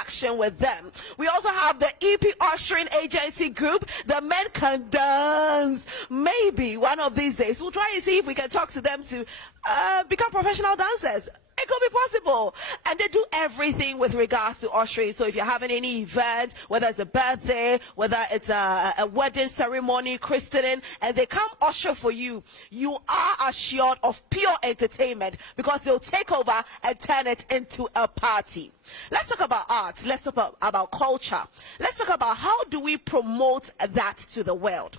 interaction with them. We also have the EP Ushering Agency Group. The men can dance. Maybe one of these days we'll try and see if we can talk to them to become professional dancers. It could be possible. And they do everything with regards to ushering. So if you're having any event, whether it's a birthday, whether it's a wedding ceremony, christening, and they come usher for you, you are assured of pure entertainment because they'll take over and turn it into a party. Let's talk about arts. Let's talk about culture. Let's talk about how do we promote that to the world.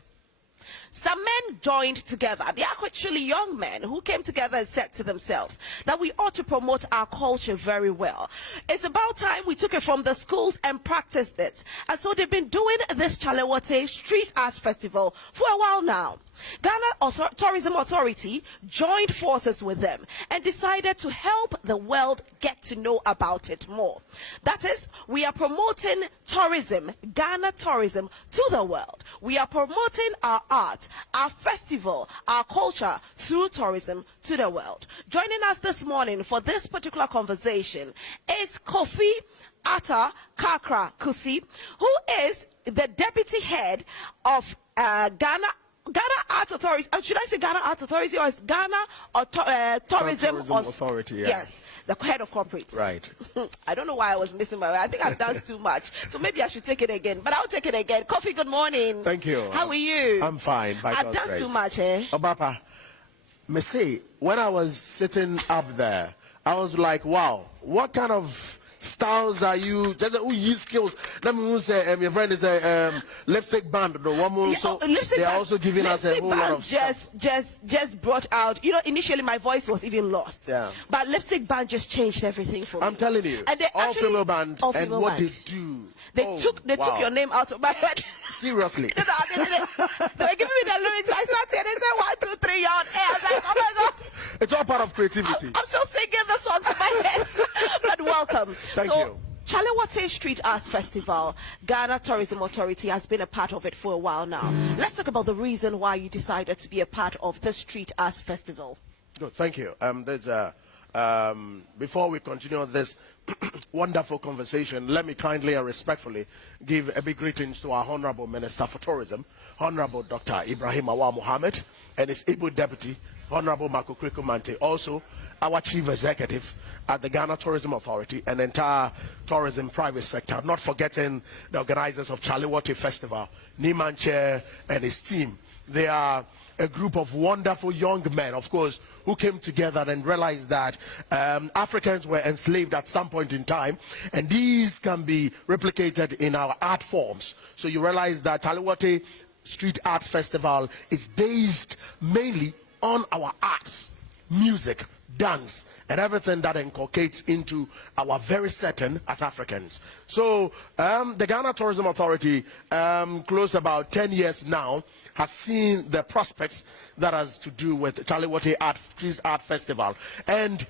Some men joined together. They are actually young men who came together and said to themselves that we ought to promote our culture very well. It's about time we took it from the schools and practiced it. And so they've been doing this Chale Wote Street Arts Festival for a while now. Ghana Tourism Authority joined forces with them and decided to help the world get to know about it more. That is, we are promoting tourism, Ghana tourism, to the world. We are promoting our art, our festival, our culture through tourism to the world. Joining us this morning for this particular conversation is Kofi Atta Kakra Kusi, who is the deputy head of Ghana Art Authority. Should I say Ghana Art Authority or is Ghana Tourism Authority? Yeah. Yes, the head of corporates. Right. I don't know why I was missing my way. I think I've danced too much, so maybe I should take it again. But I'll take it again. Kofi, good morning. Thank you. How are you? I'm fine. I've danced too much, eh? Obapa, me say, when I was sitting up there, I was like, wow, what kind of styles are you? Just use skills. Let me say, your friend is a lipstick band. The woman, so they're also giving us a whole lot of stuff. Just brought out. You know, initially my voice was even lost. Yeah. But lipstick band just changed everything for me. I'm telling you. And they all female band. And what they do. They took your name out of my head. Seriously. They were giving me the lyrics. I sat here. They said 1, 2, 3, you're on air. I was like, oh my god. It's all part of creativity. I'm still singing the songs in my head. But welcome. Thank you. Chale Wote Street Arts Festival, Ghana Tourism Authority has been a part of it for a while now. Let's talk about the reason why you decided to be a part of the Street Arts Festival. Good, thank you. Before we continue this wonderful conversation, let me kindly and respectfully give a big greetings to our Honorable Minister for Tourism, Honorable Dr. Ibrahim Awa Mohammed, and his able deputy, Honorable Marco Kriko Mante, also our chief executive at the Ghana Tourism Authority and entire tourism private sector, not forgetting the organizers of Chale Wote Festival, Niman Chair and his team. They are a group of wonderful young men, of course, who came together and realized that Africans were enslaved at some point in time, and these can be replicated in our art forms. So you realize that Chale Wote Street Arts Festival is based mainly on our arts, music, dance, and everything that inculcates into our very setting as Africans. So the Ghana Tourism Authority, close about 10 years now, has seen the prospects that has to do with Chale Wote Street Art Festival. And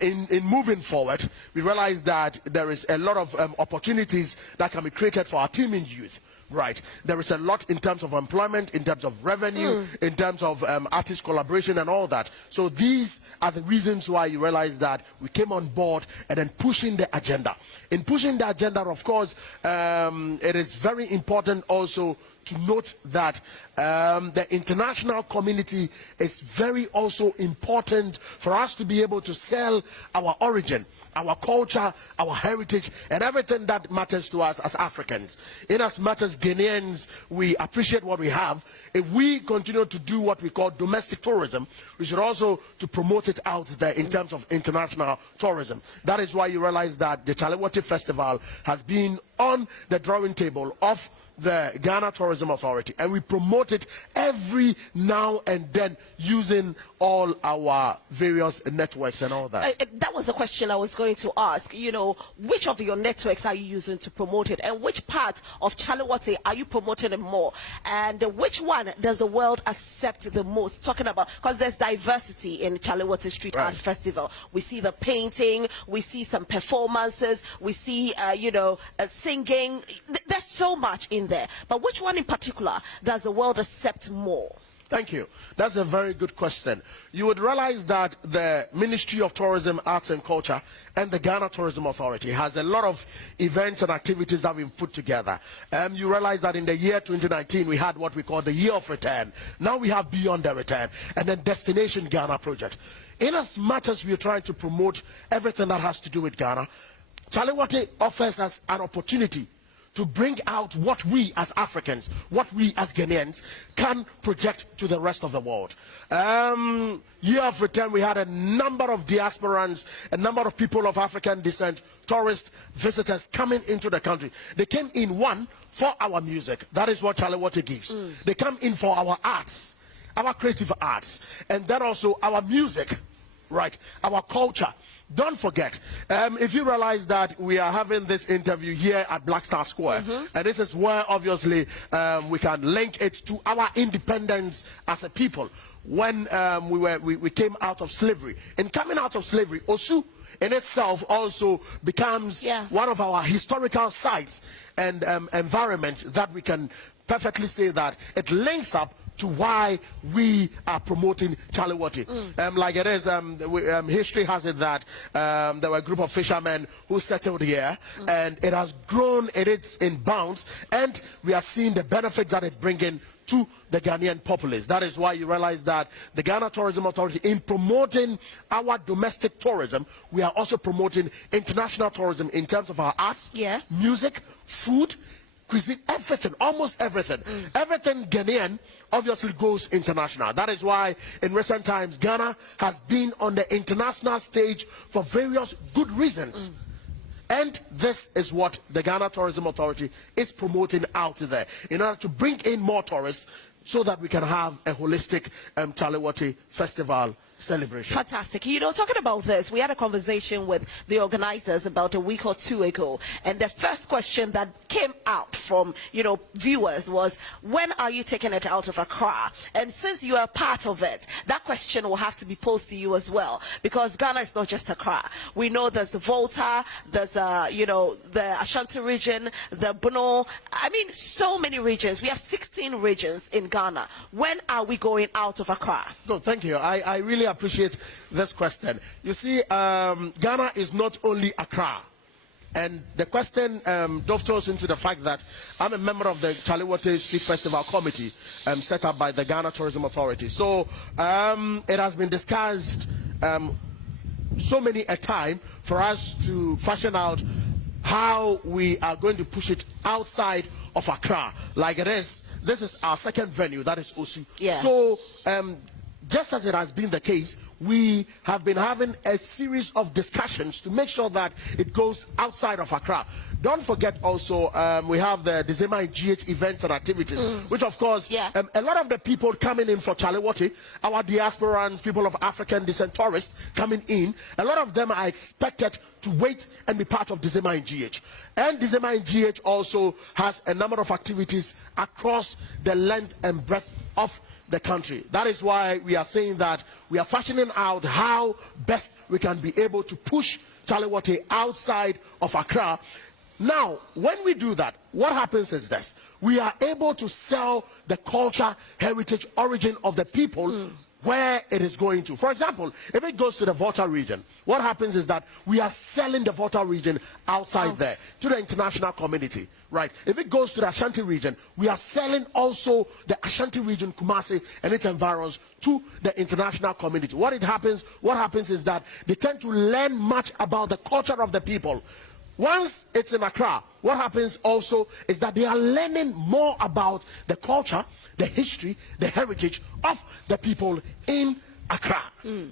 in moving forward, we realize that there is a lot of opportunities that can be created for our teaming youth. Right. There is a lot in terms of employment, in terms of revenue, in terms of artist collaboration and all that. So these are the reasons why you realize that we came on board and then pushing the agenda. In pushing the agenda, of course, it is very important also to note that the international community is very also important for us to be able to sell our origin, our culture, our heritage, and everything that matters to us as Africans. In as much as Ghanaians, we appreciate what we have. If we continue to do what we call domestic tourism, we should also to promote it out there in terms of international tourism. That is why you realize that the Chale Wote Festival has been on the drawing table of the Ghana Tourism Authority, and we promote it every now and then using all our various networks and all that. That was the question I was going to ask. You know, which of your networks are you using to promote it, and which part of Chale Wote are you promoting it more, and which one does the world accept the most? Talking about, because there's diversity in Chale Wote Street Art Festival. We see the painting, we see some performances, we see singing. There's so much in there, but which one in particular does the world accept more? Thank you. That's a very good question. You would realize that the Ministry of Tourism, Arts and Culture and the Ghana Tourism Authority has a lot of events and activities that we've put together. You realize that in the year 2019 we had what we call the Year of Return. Now we have Beyond the Return and then Destination Ghana project. In as much as we are trying to promote everything that has to do with Ghana, Chale Wote offers us an opportunity to bring out what we as Africans, what we as Ghanaians can project to the rest of the world. Year of Return, we had a number of diasporans, a number of people of African descent, tourists, visitors coming into the country. They came in, one, for our music. That is what Chale Wote gives. They come in for our arts, our creative arts, and then also our music. Right, our culture. Don't forget, if you realize that we are having this interview here at Black Star Square, and this is where obviously we can link it to our independence as a people when we came out of slavery. In coming out of slavery, Osu in itself also becomes one of our historical sites and environments that we can perfectly say that it links up to why we are promoting Chale Wote. Like it is, history has it that there were a group of fishermen who settled here, and it has grown, it's in bounds, and we are seeing the benefits that it's bringing to the Ghanaian populace. That is why you realize that the Ghana Tourism Authority, in promoting our domestic tourism, we are also promoting international tourism in terms of our arts, music, food, cuisine, everything, almost everything. Everything Ghanaian obviously goes international. That is why in recent times Ghana has been on the international stage for various good reasons. And this is what the Ghana Tourism Authority is promoting out there in order to bring in more tourists so that we can have a holistic Chale Wote festival celebration. Fantastic. You know, talking about this, we had a conversation with the organizers about a week or two ago, and the first question that came out from, you know, viewers was, when are you taking it out of Accra? And since you are part of it, that question will have to be posed to you as well, because Ghana is not just Accra. We know there's the Volta, there's you know, the Ashanti region, the Bono, I mean, so many regions. We have 16 regions in Ghana. When are we going out of Accra? No, thank you. I really appreciate this question. You see, Ghana is not only Accra. And the question dovetails into the fact that I'm a member of the Chale Wote Street Festival Committee set up by the Ghana Tourism Authority. So it has been discussed so many a time for us to fashion out how we are going to push it outside of Accra. Like it is, this is our second venue, that is Osu. So just as it has been the case, we have been having a series of discussions to make sure that it goes outside of Accra. Don't forget also, we have the December GH events and activities, which of course, a lot of the people coming in for Chale Wote, our diasporans, people of African descent, tourists coming in, a lot of them are expected to wait and be part of December GH. And December GH also has a number of activities across the length and breadth of the country. That is why we are saying that we are fashioning out how best we can be able to push Chale Wote outside of Accra. Now, when we do that, what happens is this: we are able to sell the culture, heritage, origin of the people where it is going to. For example, if it goes to the Volta region, what happens is that we are selling the Volta region outside there to the international community, right? If it goes to the Ashanti region, we are selling also the Ashanti region, Kumasi and its environs, to the international community. What happens is that they tend to learn much about the culture of the people. Once it's in Accra, what happens also is that they are learning more about the culture, the history, the heritage of the people in Accra.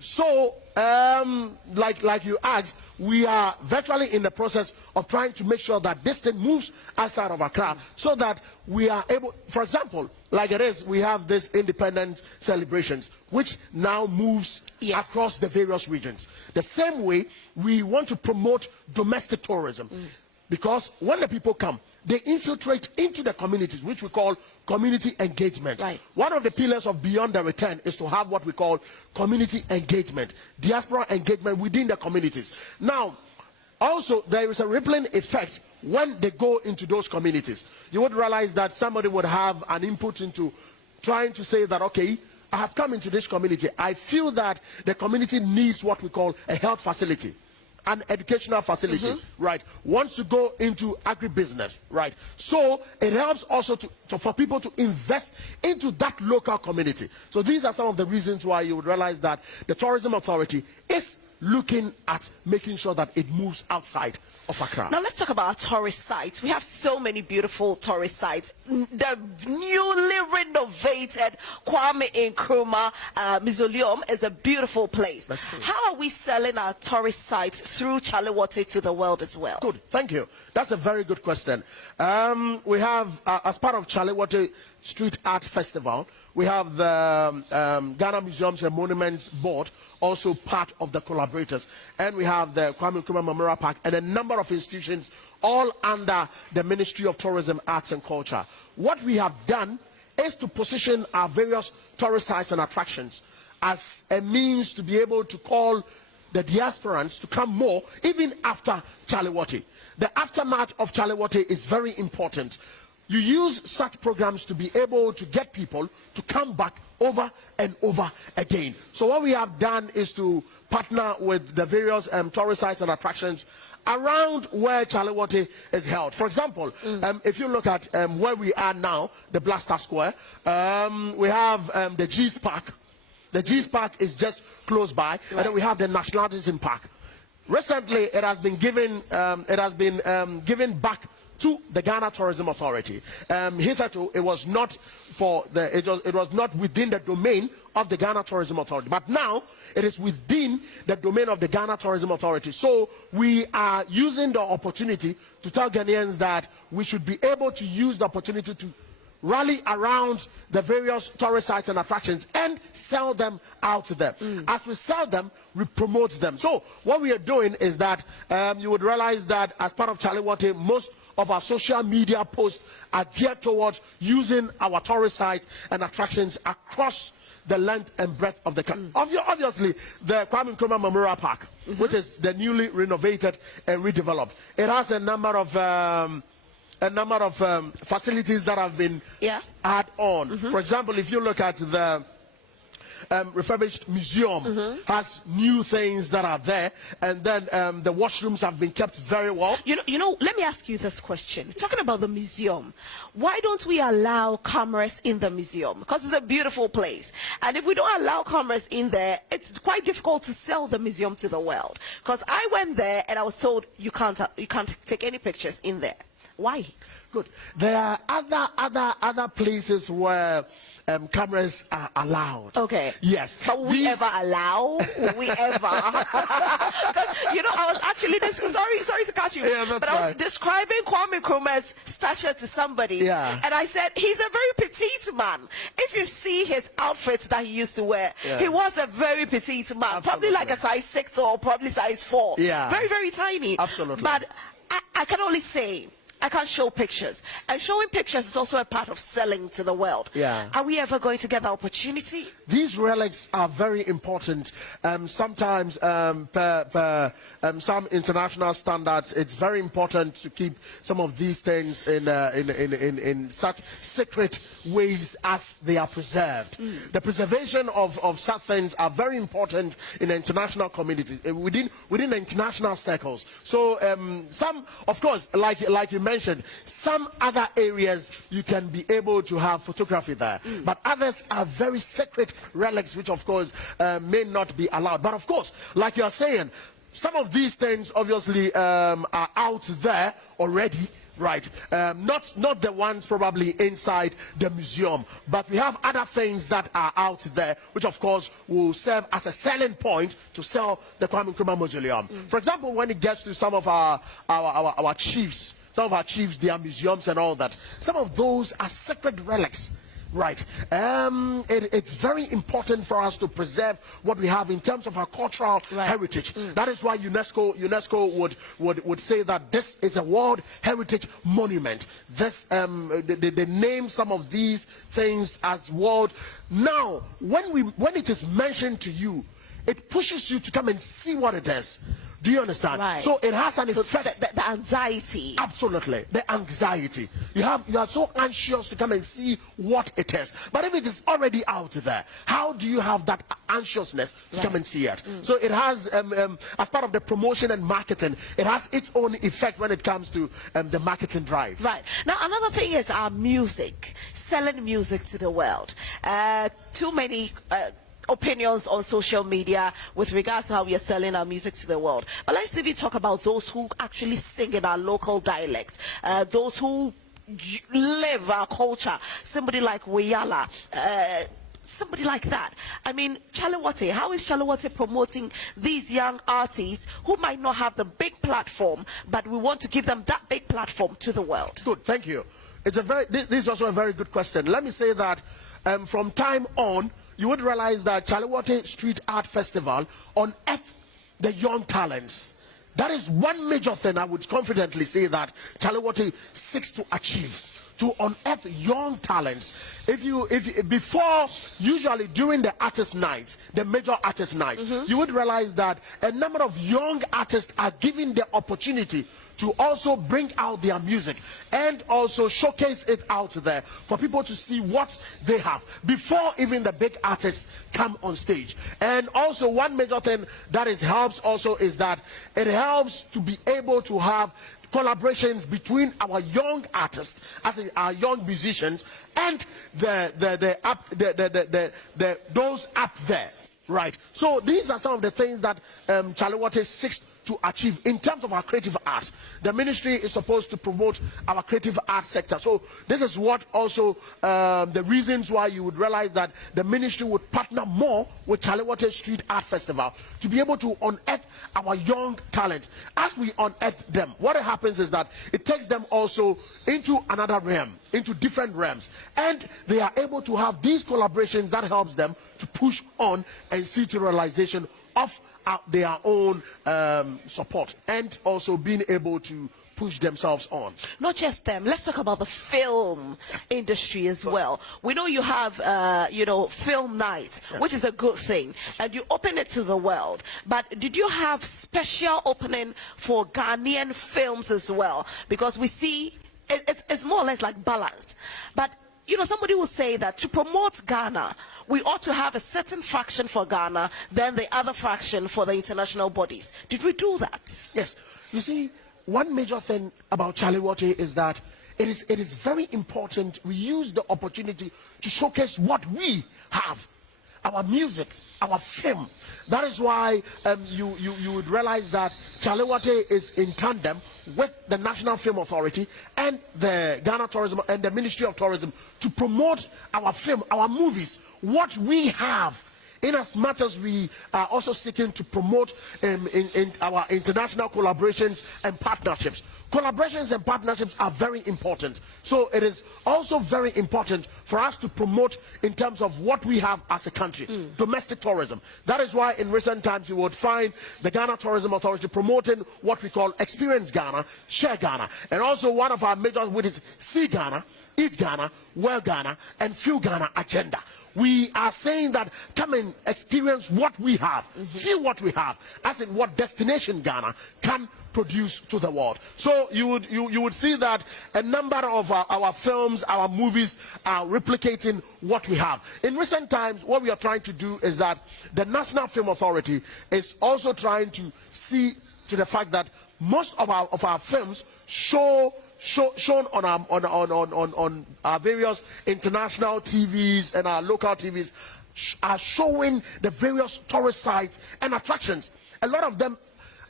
So, like you asked, we are virtually in the process of trying to make sure that this thing moves outside of Accra so that we are able, for example, like it is, we have this independence celebrations, which now moves across the various regions. The same way, we want to promote domestic tourism, because when the people come, they infiltrate into the communities, which we call community engagement. One of the pillars of Beyond the Return is to have what we call community engagement, diaspora engagement within the communities. Now, also, there is a rippling effect when they go into those communities. You would realize that somebody would have an input into trying to say that, okay, I have come into this community, I feel that the community needs what we call a health facility, an educational facility, right? Wants to go into agribusiness, right? So it helps also for people to invest into that local community. So these are some of the reasons why you would realize that the Tourism Authority is looking at making sure that it moves outside of Accra. Now let's talk about our tourist sites. We have so many beautiful tourist sites. The newly renovated Kwame Nkrumah Mausoleum is a beautiful place. How are we selling our tourist sites through Chale Wote to the world as well? Good, thank you. That's a very good question. We have, as part of Chale Wote Street Art Festival, we have the Ghana Museums and Monuments Board, also part of the collaborators, and we have the Kwame Nkrumah Memorial Park and a number of institutions, all under the Ministry of Tourism, Arts and Culture. What we have done is to position our various tourist sites and attractions as a means to be able to call the diasporans to come more, even after Chale Wote. The aftermath of Chale Wote is very important. You use such programs to be able to get people to come back over and over again. So what we have done is to partner with the various tourist sites and attractions around where Chale Wote is held. For example, if you look at where we are now, the Blaster Square, we have the G's Park. The G's Park is just close by, and then we have the Nationalism Park. Recently, it has been given back to the Ghana Tourism Authority. Hitherto, it was not within the domain of the Ghana Tourism Authority, but now it is within the domain of the Ghana Tourism Authority. So we are using the opportunity to tell Ghanaians that we should be able to use the opportunity to rally around the various tourist sites and attractions and sell them out to them. As we sell them, we promote them. So what we are doing is that you would realize that as part of Chale Wote, most of our social media posts are geared towards using our tourist sites and attractions across the length and breadth of the country. Obviously, the Kwame Nkrumah Memorial Park, which is the newly renovated and redeveloped, it has a number of facilities that have been added on. For example, if you look at the refurbished museum, has new things that are there, and then the washrooms have been kept very well. You know, let me ask you this question. Talking about the museum, why don't we allow cameras in the museum? Because it's a beautiful place, and if we don't allow cameras in there, it's quite difficult to sell the museum to the world. Because I went there and I was told you can't take any pictures in there. Why? Good. There are other places where cameras are allowed. Okay. Yes. But will we ever allow? Will we ever? Because, you know, I was actually, sorry to catch you, but I was describing Kwame Nkrumah's stature to somebody. And I said, he's a very petite man. If you see his outfits that he used to wear, he was a very petite man. Probably like a size 6 or probably size 4. Very, very tiny. Absolutely. But I can only say, I can't show pictures. And showing pictures is also a part of selling to the world. Are we ever going to get the opportunity? These relics are very important. Sometimes, some international standards, it's very important to keep some of these things in such sacred ways as they are preserved. The preservation of such things are very important in the international community, within the international circles. So some, of course, like you mentioned, some other areas you can be able to have photography there, but others are very sacred relics, which of course may not be allowed. But of course, like you are saying, some of these things obviously are out there already, right? Not the ones probably inside the museum, but we have other things that are out there, which of course will serve as a selling point to sell the Kwame Nkrumah Mausoleum. For example, when it gets to some of our chiefs, their museums and all that, some of those are sacred relics. Right. It's very important for us to preserve what we have in terms of our cultural heritage. That is why UNESCO would say that this is a World Heritage Monument. This they name some of these things as world. Now, when it is mentioned to you, it pushes you to come and see what it is. Do you understand? Right. So it has an So effect. the anxiety. Absolutely, the anxiety. You are so anxious to come and see what it is. But if it is already out there, how do you have that anxiousness to come and see it? So it has, as part of the promotion and marketing, it has its own effect when it comes to the marketing drive. Right. Now, another thing is our music, selling music to the world. Too many opinions on social media with regards to how we are selling our music to the world. But let's even talk about those who actually sing in our local dialect, those who live our culture, somebody like Weyala, somebody like that. I mean, Chale Wote, how is Chale Wote promoting these young artists who might not have the big platform, but we want to give them that big platform to the world? Good, thank you. This is also a very good question. Let me say that from time on, you would realize that Chale Wote Street Art Festival unearthed the young talents. That is one major thing I would confidently say that Chale Wote seeks to achieve, to unearth young talents. Before, usually during the artist night, the major artist night, you would realize that a number of young artists are given the opportunity to also bring out their music and also showcase it out there for people to see what they have before even the big artists come on stage. And also one major thing that it helps also is that it helps to be able to have collaborations between our young artists, as in our young musicians, and those up there, right? So these are some of the things that Chale Wote seeks to achieve in terms of our creative arts. The ministry is supposed to promote our creative arts sector. So this is what also the reasons why you would realize that the ministry would partner more with Chale Wote Street Art Festival to be able to unearth our young talent. As we unearth them, what happens is that it takes them also into another realm, into different realms, and they are able to have these collaborations that helps them to push on and see to realization of their own support and also being able to push themselves on. Not just them. Let's talk about the film industry as well. We know you have, film nights, which is a good thing, and you open it to the world. But did you have special opening for Ghanaian films as well? Because we see it's more or less like balanced. But somebody will say that to promote Ghana, we ought to have a certain fraction for Ghana, then the other fraction for the international bodies. Did we do that? Yes. You see, one major thing about Chale Wote is that it is very important we use the opportunity to showcase what we have, our music, our film. That is why you would realize that Chale Wote is in tandem with the National Film Authority and the Ghana Tourism and the Ministry of Tourism to promote our film, our movies, what we have, in as much as we are also seeking to promote in our international collaborations and partnerships. Collaborations and partnerships are very important. So it is also very important for us to promote in terms of what we have as a country, domestic tourism. That is why in recent times you would find the Ghana Tourism Authority promoting what we call Experience Ghana, Share Ghana, and also one of our major, which is See Ghana, Eat Ghana, Wear Ghana, and Feel Ghana agenda. We are saying that come and experience what we have, feel what we have, as in what destination Ghana can produce to the world. So you would see that a number of our films, our movies are replicating what we have. In recent times, what we are trying to do is that the National Film Authority is also trying to see to the fact that most of our films shown on our various international TVs and our local TVs are showing the various tourist sites and attractions. A lot of them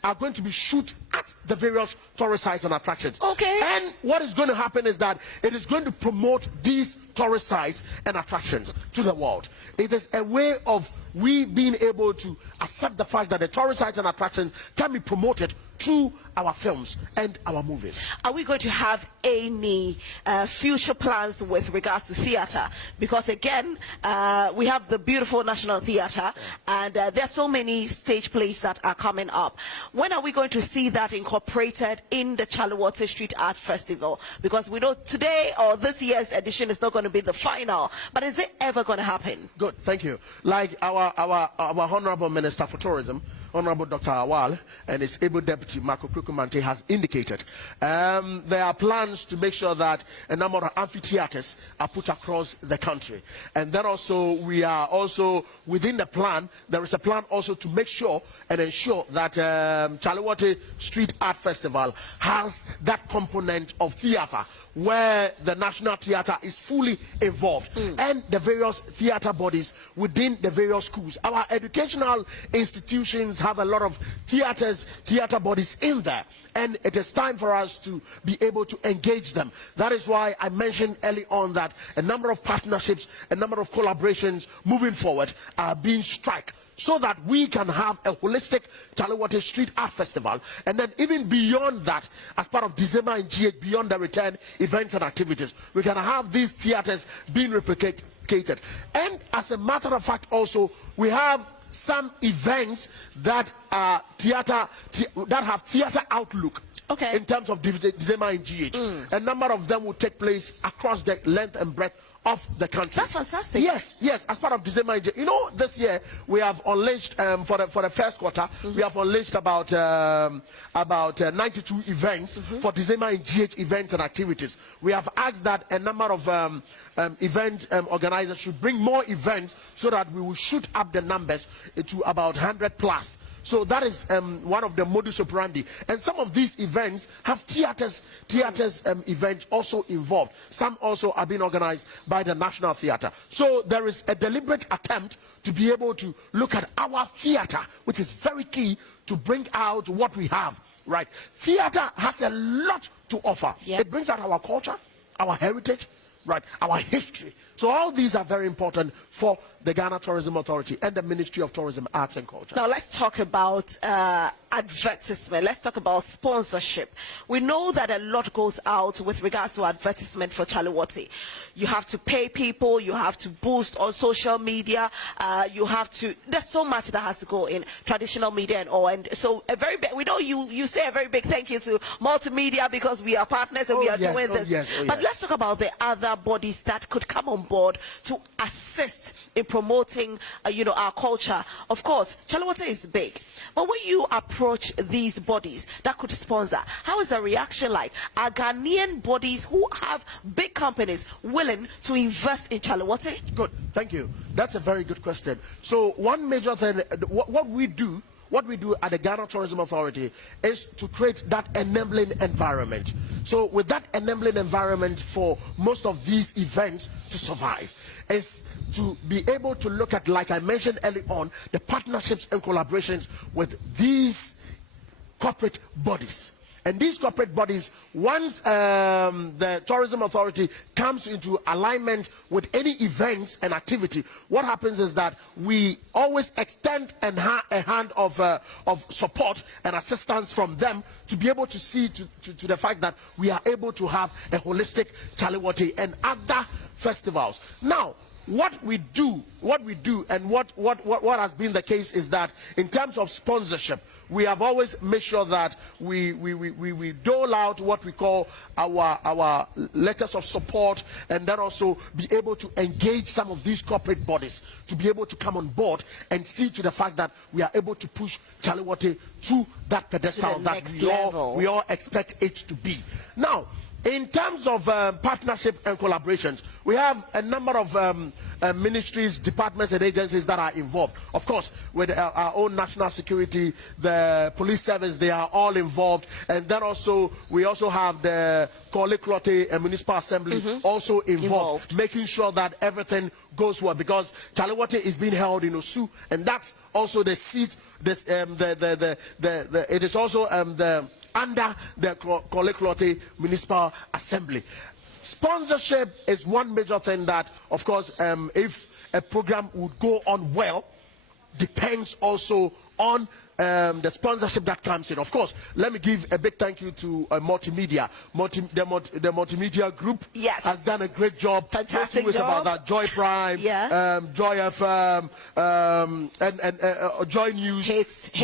are going to be shoot at the various tourist sites and attractions. Okay. And what is going to happen is that it is going to promote these tourist sites and attractions to the world. It is a way of we being able to accept the fact that the tourist sites and attractions can be promoted through our films and our movies. Are we going to have any future plans with regards to theatre? Because again, we have the beautiful National Theatre, and there are so many stage plays that are coming up. When are we going to see that incorporated in the Chale Wote Street Art Festival? Because we know today or this year's edition is not going to be the final, but is it ever going to happen? Good, thank you. Like our Honorable Minister for Tourism Honorable Dr. Awal and its able deputy, Marco Krukumante, has indicated. There are plans to make sure that a number of amphitheaters are put across the country. And then also, we are also, within the plan, there is a plan also to make sure and ensure that Chale Wote Street Art Festival has that component of theater where the National Theatre is fully involved and the various theater bodies within the various schools. Our educational institutions have a lot of theater bodies in there, and it is time for us to be able to engage them. That is why I mentioned early on that a number of partnerships, a number of collaborations moving forward are being struck, so that we can have a holistic Chale Wote Street Art Festival. And then even beyond that, as part of December in GH, beyond the return events and activities, we can have these theaters being replicated. And as a matter of fact also, we have some events that are that have theater outlook. Okay. In terms of December in GH. A number of them will take place across the length and breadth of the country. That's fantastic. Yes, as part of December. You know, this year we have unleashed for the first quarter. We have unleashed about 92 events for December in GH events and activities. We have asked that a number of event organizers should bring more events so that we will shoot up the numbers to about 100 plus. So that is one of the modus operandi. And some of these events have theaters events also involved. Some also are being organized by the National Theatre. So there is a deliberate attempt to be able to look at our theatre, which is very key to bring out what we have, right? Theatre has a lot to offer. Yep. It brings out our culture, our heritage, right, our history. So all these are very important for the Ghana Tourism Authority and the Ministry of Tourism, Arts and Culture. Now let's talk about advertisement. Let's talk about sponsorship. We know that a lot goes out with regards to advertisement for Chale Wote. You have to pay people, you have to boost on social media, you have to, there's so much that has to go in traditional media and all. And so a very big, we know you say a very big thank you to multimedia because we are partners and we are doing this. But let's talk about the other bodies that could come on board to assist in promoting our culture. Of course, Chale Wote is big, but when you approach these bodies that could sponsor, how is the reaction like? Are Ghanaian bodies who have big companies willing to invest in Chale Wote? Good, thank you. That's a very good question. So one major thing, what we do at the Ghana Tourism Authority is to create that enabling environment. So with that enabling environment for most of these events to survive is to be able to look at, like I mentioned early on, the partnerships and collaborations with these corporate bodies. And these corporate bodies, once the Tourism Authority comes into alignment with any events and activity, what happens is that we always extend a hand of support and assistance from them to be able to see to the fact that we are able to have a holistic Chale Wote and other festivals. Now, what we do and what has been the case is that in terms of sponsorship, we have always made sure that we dole out what we call our letters of support, and then also be able to engage some of these corporate bodies to be able to come on board and see to the fact that we are able to push Chale Wote to that pedestal that we all expect it to be. Now, in terms of partnership and collaborations, we have a number of ministries, departments and agencies that are involved. Of course, with our own national security, the police service, they are all involved. And then also, we also have the Chale Municipal Assembly also involved, making sure that everything goes well. Because Chale Wote is being held in Osu, and that's also the seat, it is also under the Chale Municipal Assembly. Sponsorship is one major thing that, of course, if a program would go on well, depends also on the sponsorship that comes in. Of course, let me give a big thank you to multimedia. The multimedia group has done a great job. Fantastic job. About that. Joy Prime, Joy FM, and Joy News,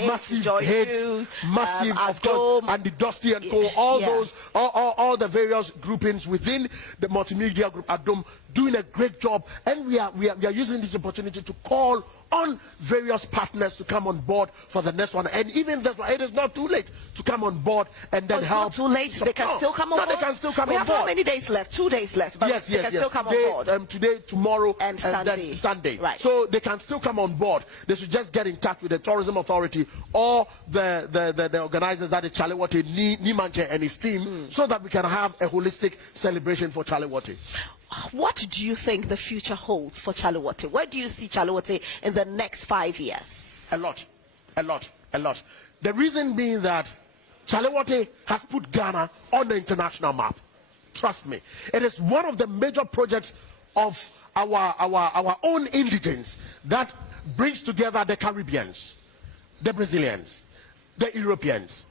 massive Joy hits, News, massive, of course, and the Dusty and Co. All those, all all the various groupings within the multimedia group at Dome doing a great job, and we are using this opportunity to call on various partners to come on board for the next one. And even that one, it is not too late to come on board and then help. Not too late. They can still come on board. They can still come we on have board. how many days left? 2 days left. But Yes, they can still come on board. Today, tomorrow, and then Sunday. Right. So they can still come on board. They should just get in touch with the Tourism Authority or the organizers, that is Chale Wote, Nimanche and his team, so that we can have a holistic celebration for Chale Wote. What do you think the future holds for Chale Wote? Where do you see Chale Wote in the next 5 years? A lot. The reason being that Chale Wote has put Ghana on the international map. Trust me. It is one of the major projects of our own indigents that brings together the Caribbeans, the Brazilians, the Europeans,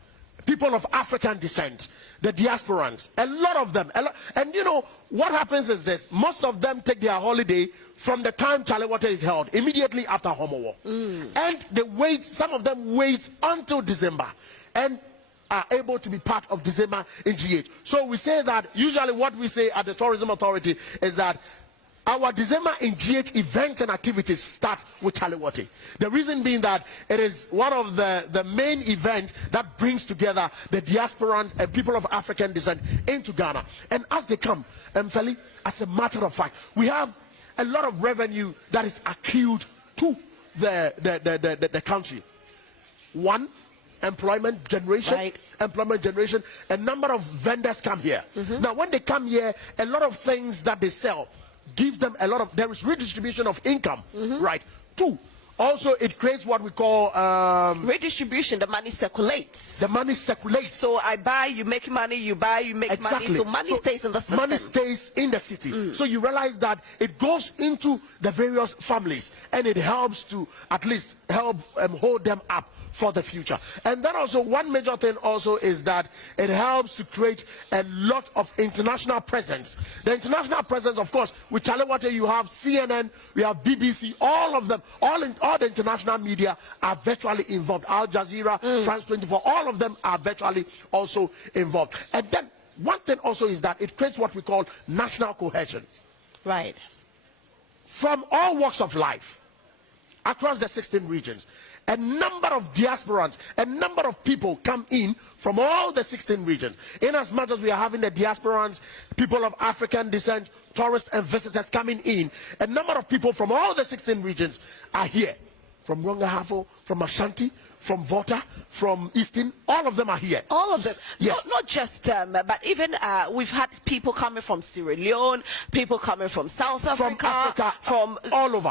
people of African descent, the diasporans, a lot of them. And you know, what happens is this: most of them take their holiday from the time Chale Wote is held, immediately after Homo. And they wait, some of them wait until December, and are able to be part of December in GH. So we say that, usually what we say at the Tourism Authority is that our December in GH events and activities start with Chale Wote. The reason being that it is one of the main events that brings together the diasporans and people of African descent into Ghana. And as they come, Feli, as a matter of fact, we have a lot of revenue that is accrued to the country. One, employment generation. Right. Employment generation. A number of vendors come here. Now, when they come here, a lot of things that they sell give them a lot of, there is redistribution of income, right? Two, also it creates what we call redistribution. The money circulates. The money circulates. So I buy, you make money, you buy, you make money. So money stays in the system. Money stays in the city. So you realize that it goes into the various families, and it helps to at least help hold them up for the future. And then also one major thing also is that it helps to create a lot of international presence. The international presence, of course, with Chale Wote, you have CNN, we have BBC, all of them, all the international media are virtually involved. Al Jazeera, France 24, all of them are virtually also involved. And then one thing also is that it creates what we call national cohesion. Right. From all walks of life, across the 16 regions, a number of diasporans, a number of people come in from all the 16 regions. In as much as we are having the diasporans, people of African descent, tourists and visitors coming in, a number of people from all the 16 regions are here. From Rongahafo, from Ashanti, from Wote, from Easton, all of them are here. All of them. Yes. Not just them, but even we've had people coming from Sierra Leone, people coming from South Africa, from all over.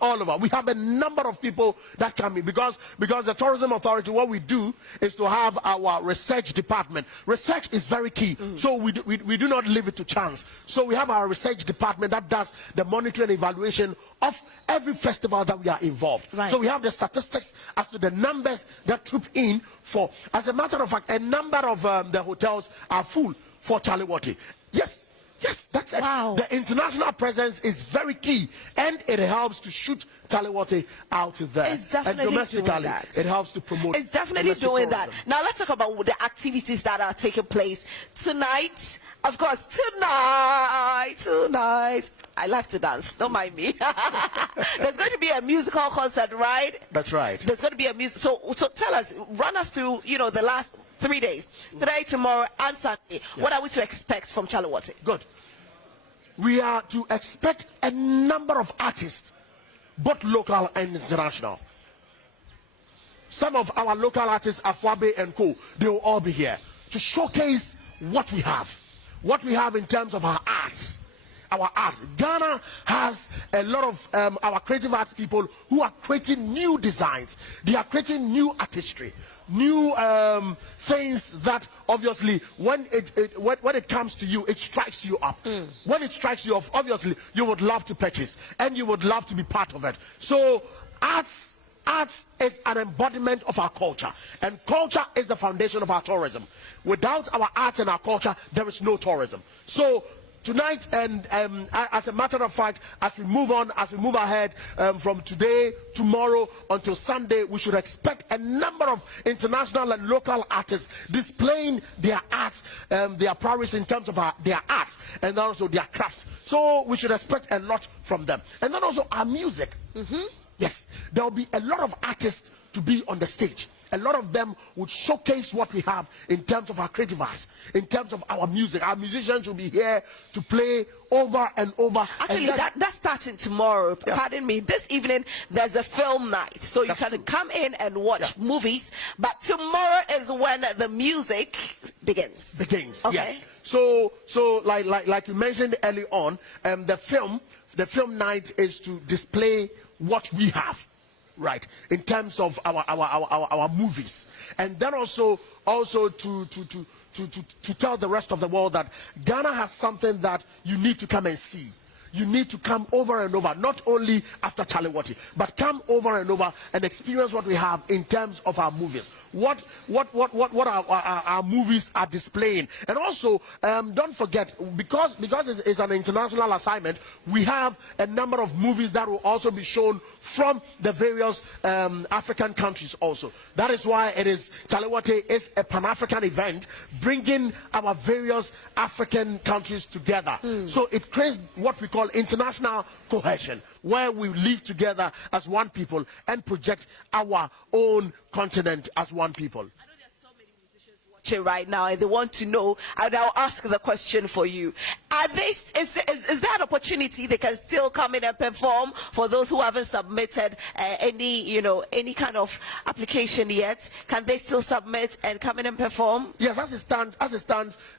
All over. We have a number of people that come in because the Tourism Authority, what we do is to have our research department. Research is very key, so we do not leave it to chance. So we have our research department that does the monitoring and evaluation of every festival that we are involved. Right. So we have the statistics as to the numbers that troop in for. As a matter of fact, a number of the hotels are full for Chale Wote. Yes, that's it. Wow. The international presence is very key, and it helps to shoot Chale Wote out there. It's definitely and domestically, doing that. it helps to promote. It's definitely doing that. tourism. Now let's talk about the activities that are taking place tonight. Of course, tonight. I like to dance. Don't mind me. There's going to be a musical concert, right? That's right. There's going to be a music. So tell us, run us through, the last 3 days. Today, tomorrow, and Sunday. Yeah. What are we to expect from Chale Wote? Good. We are to expect a number of artists, both local and international. Some of our local artists, Afwabe and Co., they will all be here to showcase what we have. What we have in terms of our arts. Our arts. Ghana has a lot of our creative arts people who are creating new designs. They are creating new artistry, new things that obviously when it comes to you, it strikes you up. When it strikes you up, obviously you would love to purchase and you would love to be part of it. So arts is an embodiment of our culture, and culture is the foundation of our tourism. Without our arts and our culture, there is no tourism. So tonight, and as a matter of fact, as we move ahead from today, tomorrow until Sunday, we should expect a number of international and local artists displaying their arts, their prowess in terms of their arts and also their crafts. So we should expect a lot from them. And then also our music. Yes, there will be a lot of artists to be on the stage. A lot of them would showcase what we have in terms of our creative arts, in terms of our music. Our musicians will be here to play over and over. Actually, that's starting tomorrow. Yeah. Pardon me. This evening, there's a film night. So you can come in and watch movies. But tomorrow is when the music begins. Okay. Yes. So like you mentioned early on, the film night is to display what we have. Right, in terms of our movies, and then also to tell the rest of the world that Ghana has something that you need to come and see. You need to come over and over, not only after Chale Wote, but come over and over and experience what we have in terms of our movies. What our movies are displaying. And also, don't forget, because it's an international assignment, we have a number of movies that will also be shown from the various African countries also. That is why Chale Wote is a Pan-African event, bringing our various African countries together. So it creates what we call international cohesion, where we live together as one people and project our own continent as one people. Right now, and they want to know, and I'll ask the question for you. Is there an opportunity they can still come in and perform for those who haven't submitted any kind of application yet? Can they still submit and come in and perform? Yes, as it stands,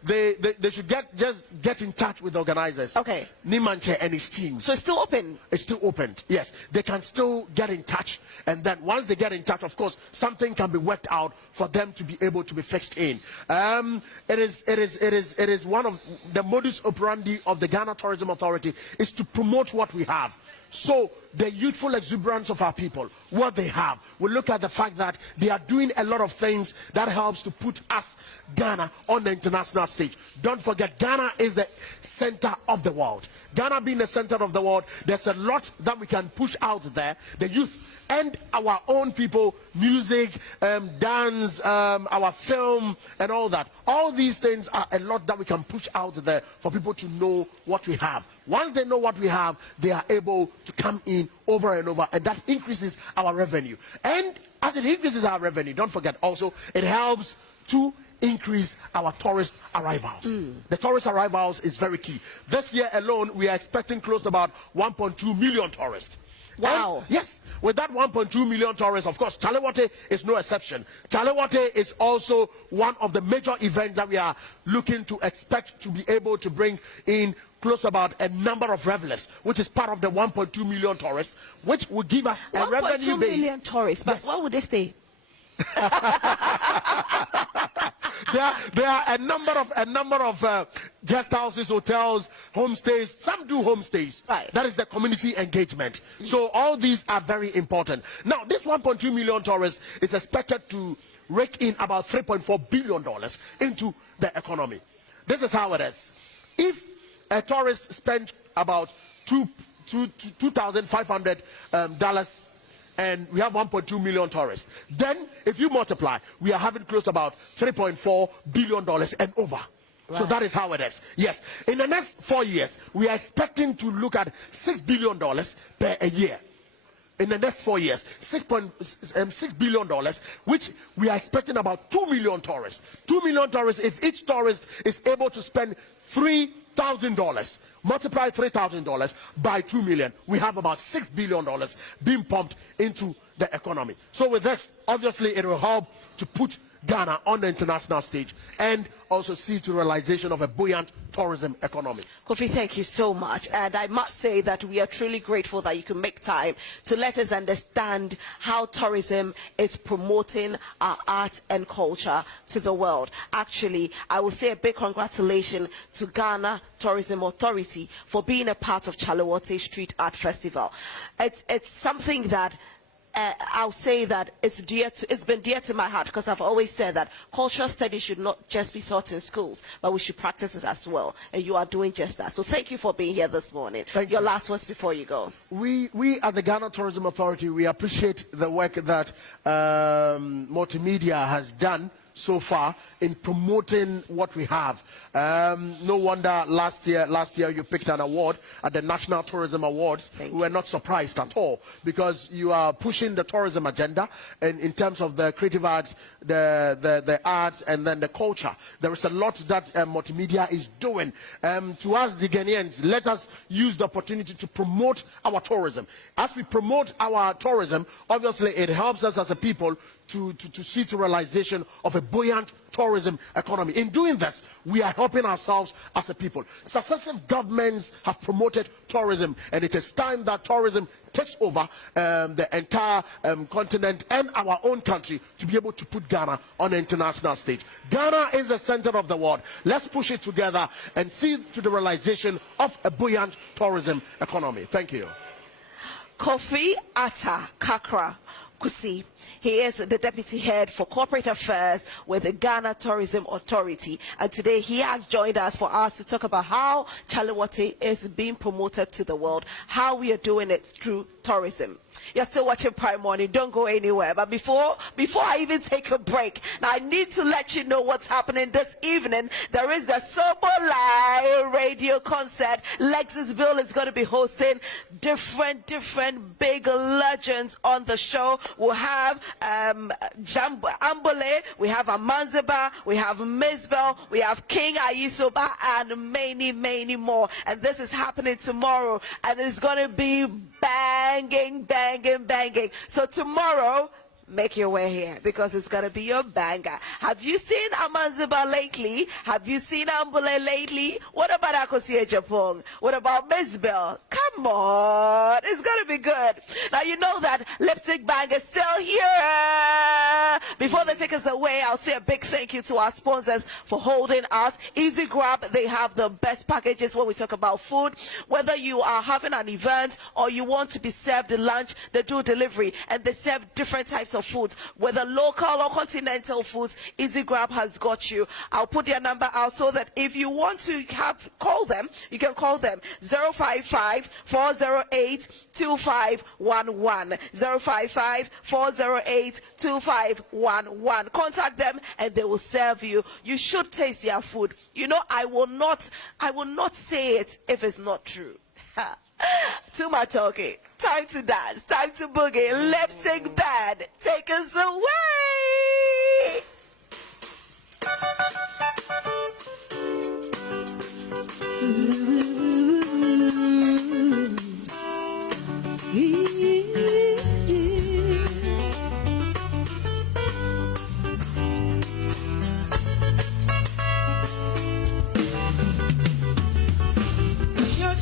they should get in touch with the organizers. Okay. Nimanche and his team. So it's still open? It's still open, yes. They can still get in touch, and then once they get in touch, of course, something can be worked out for them to be able to be fixed in. It is one of the modus operandi of the Ghana Tourism Authority is to promote what we have. So the youthful exuberance of our people, what they have, we look at the fact that they are doing a lot of things that helps to put us, Ghana, on the international stage. Don't forget, Ghana is the center of the world. Ghana being the center of the world, there's a lot that we can push out there, the youth and our own people, music, dance, our film, and all that. All these things are a lot that we can push out there for people to know what we have. Once they know what we have, they are able to come in over and over, and that increases our revenue. And as it increases our revenue, don't forget also, it helps to increase our tourist arrivals. The tourist arrivals is very key. This year alone, we are expecting close to about 1.2 million tourists. Wow. And yes, with that 1.2 million tourists, of course, Chale Wote is no exception. Chale Wote is also one of the major events that we are looking to expect to be able to bring in close about a number of revelers, which is part of the 1.2 million tourists, which will give us a revenue base. 1.2 million tourists, but where would they stay? There are a number of guest houses, hotels, homestays. Some do homestays. Right. That is the community engagement. So all these are very important. Now, this 1.2 million tourists is expected to rake in about $3.4 billion into the economy. This is how it is. If a tourist spends about $2,500 and we have 1.2 million tourists, then if you multiply, we are having close to about $3.4 billion and over. Right. So that is how it is. Yes, in the next 4 years, we are expecting to look at $6 billion per a year. In the next 4 years, $6 billion, which we are expecting about 2 million tourists. 2 million tourists, if each tourist is able to spend $3,000, multiply $3,000 by 2 million, we have about $6 billion being pumped into the economy. So with this, obviously, it will help to put Ghana on the international stage and also see to realization of a buoyant tourism economy. Kofi, thank you so much. And I must say that we are truly grateful that you can make time to let us understand how tourism is promoting our art and culture to the world. Actually, I will say a big congratulations to Ghana Tourism Authority for being a part of Chale Wote Street Art Festival. It's something that I'll say that it's been dear to my heart because I've always said that cultural studies should not just be taught in schools, but we should practice it as well. And you are doing just that. So thank you for being here this morning. Your last words before you go. We at the Ghana Tourism Authority, we appreciate the work that multimedia has done so far in promoting what we have. No wonder last year you picked an award at the National Tourism Awards. We were not surprised at all because you are pushing the tourism agenda and in terms of the creative arts, the arts, and then the culture. There is a lot that multimedia is doing. To us, the Ghanaians, let us use the opportunity to promote our tourism. As we promote our tourism, obviously it helps us as a people to see to realization of a buoyant tourism economy. In doing this, we are helping ourselves as a people. Successive governments have promoted tourism, and it is time that tourism takes over the entire continent and our own country to be able to put Ghana on the international stage. Ghana is the center of the world. Let's push it together and see to the realization of a buoyant tourism economy. Thank you. Kofi Atta Kakra Kusi. He is the Deputy Head for Corporate Affairs with the Ghana Tourism Authority. And today he has joined us for us to talk about how Chale Wote is being promoted to the world, how we are doing it through tourism. You're still watching Prime Morning. Don't go anywhere. But before I even take a break, now I need to let you know what's happening this evening. There is the Sobo Live radio concert. Lexus Bill is going to be hosting different big legends on the show. We'll have Ambole, we have Amanzeba, we have Mizbel, we have King Ayisoba, and many more. And this is happening tomorrow, and it's going to be banging. So tomorrow, make your way here because it's going to be your banger. Have you seen Amanziba lately? Have you seen Ambule lately? What about Akosie Japong? What about Mizbel? Come on, it's going to be good. Now you know that Lipstick Bang is still here. Before they take us away, I'll say a big thank you to our sponsors for holding us. Easy Grab, they have the best packages when we talk about food. Whether you are having an event or you want to be served lunch, they do delivery and they serve different types of foods, whether local or continental foods. Easy Grab has got you. I'll put their number out so that if you want to call them, you can call them 055-408-2511 055-408-2511. Contact them and they will serve you. You should taste their food. You know, I will not say it if it's not true. Too much talking. Time to dance. Time to boogie. Lip sync band. Take us away.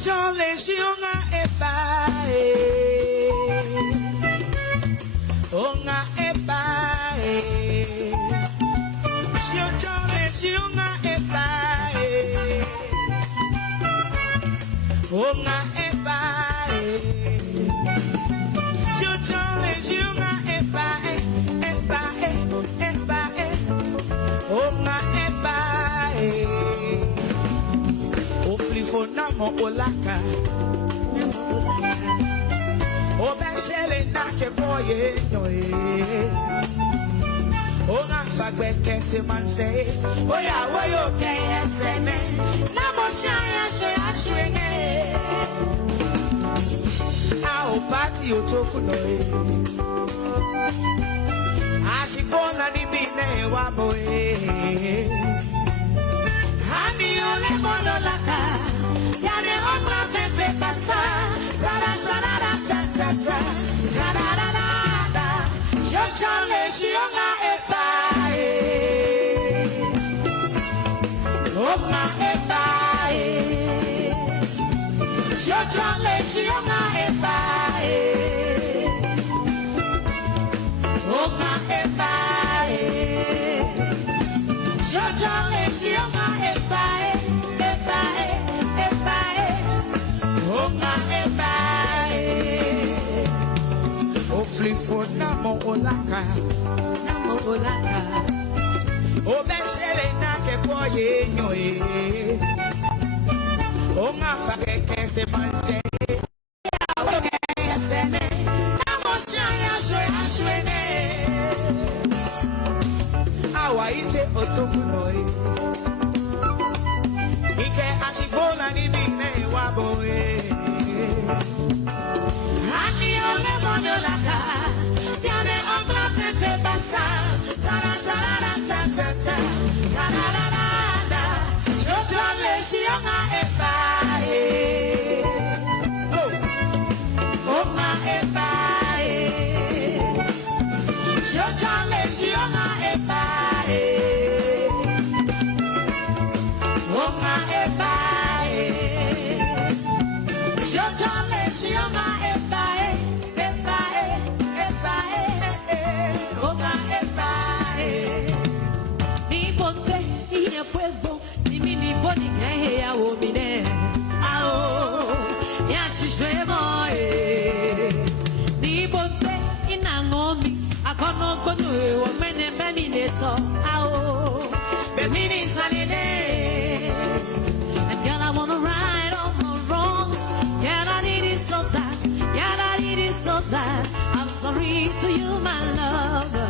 Chale, shionga ebae, onga ebae. Chale, shionga ebae, onga ebae. Chale, shionga ebae, ebae, onga ebae. Oflifona mo olaka, obeshele na ke boye noye. Onga fagbe kete manse, oya woyo keye sene. Na mo shaya she ashwenge. A o party otoku noye. Ashifona ni bine wa boye. Hani ole monolaka, yane okla fefe pasa, tada tada ta ta ta, tada da da da. Chale shionga ebae, onga ebae. Chale shionga ebae, onga ebae. Chale shionga ebae, onga ebae. Ofli for Namo Olaka. Namo Olaka. O Benshele Nake Boye Noe. O Mafake Kese Banse. Sene. Namo Shaya Shoya Shwene. Awaite Otokunoi. Ike Ashifola Nibine Waboe. Hani ole monolaka. Yane obla fefe basa. Tara tara ta ta ta. Tara la la la. Jojole shionga efa. Oma efa. Jojole shionga efa. Oma efa. Jojole shionga efa. And girl, I wanna right all my wrongs. Girl, I need it so that. Girl, I need it so that. I'm sorry to you, my lover.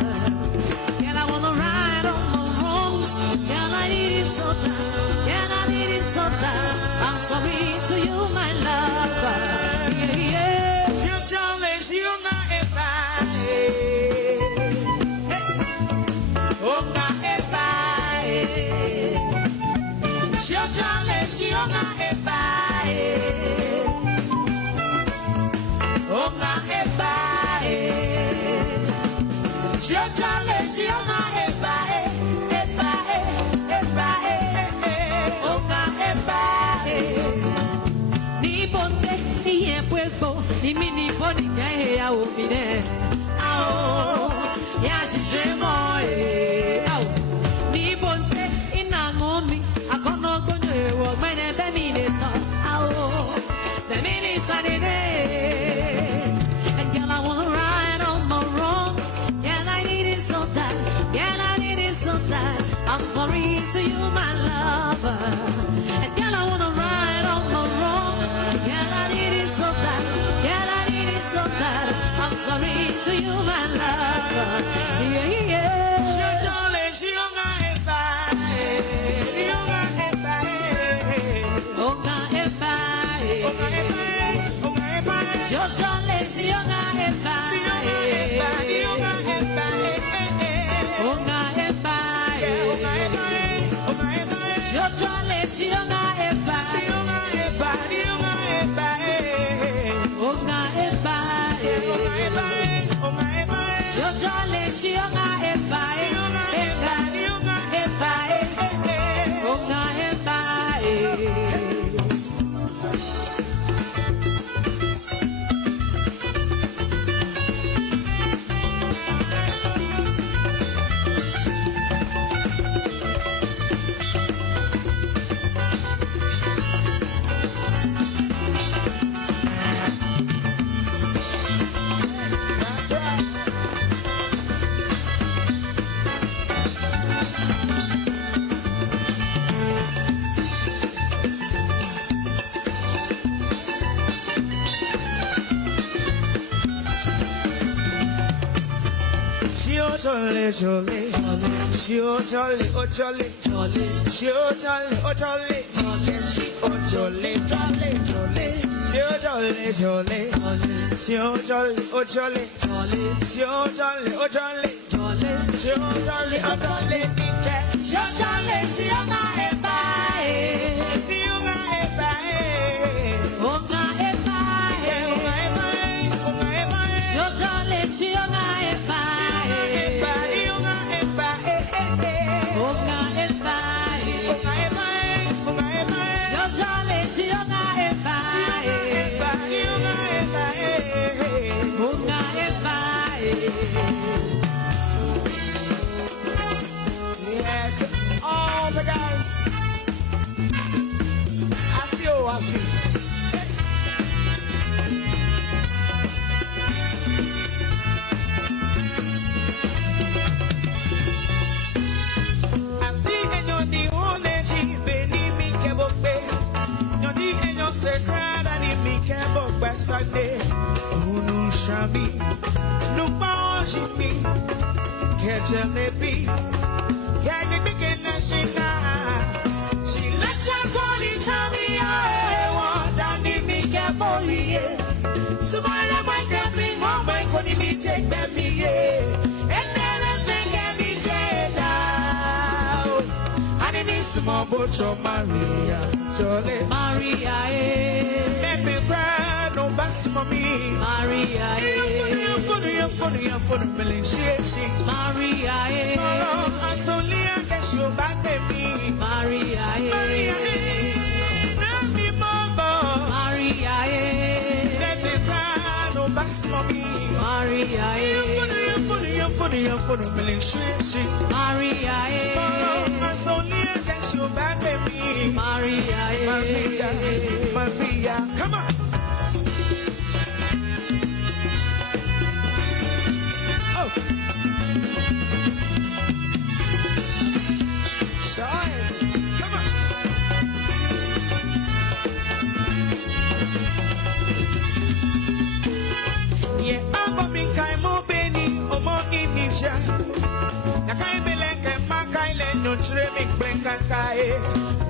Girl, I wanna right all my wrongs. Girl, I need it so that. Girl, I need it so that. I'm sorry to you, my lover. Yeah, yeah. You're challenged, you're not Shionga ebae, onga ebae, shionga ebae, ebae, ebae, onga ebae. Ni ponte ni epuego, ni mini poni gae ya umine, ao ya shishemo ao. Ni ponte inangomi, akono gonyo. When the minutes are the minutes are in it. And girl, I wanna right all my wrongs. Girl, I need it so that. Girl, I need it so that. I'm sorry to you, my lover. And girl, I wanna right all my wrongs. Girl, I need it so that. Girl, I need it so that. I'm sorry to you, my lover. Yeah, yeah. Chale, chale, shio chale, oh chale, chale, shio chale, oh chale, chale, shio chale, chale, chale, shio chale, chale, shio chale, oh chale, chale, shio chale, oh chale, chale, shio chale, oh chale, shio chale, shio na ebae, shio na ebae, oh na ebae, oh na ebae, oh na ebae, shio chale, shio na ebae. Yes, all the guys. I feel. Sunday, Unu Shami, Nupa Jimmy, catch a lippy, can you begin a shina? She let her go in Tommy, I want down in me, Gaborie. So my gambling on my body, me take them, and then I think I be dead out. I didn't small boat of Maria, Chale, Maria, let me cry, no bus for me, Maria, for the million shakes, Maria, I saw Leah get you back at me, Maria, Maria, let me mama, Maria, let me cry, no bus for me, Maria, for the million shakes, Maria, I saw Leah get you back at me, Maria, Maria, Maria, come on.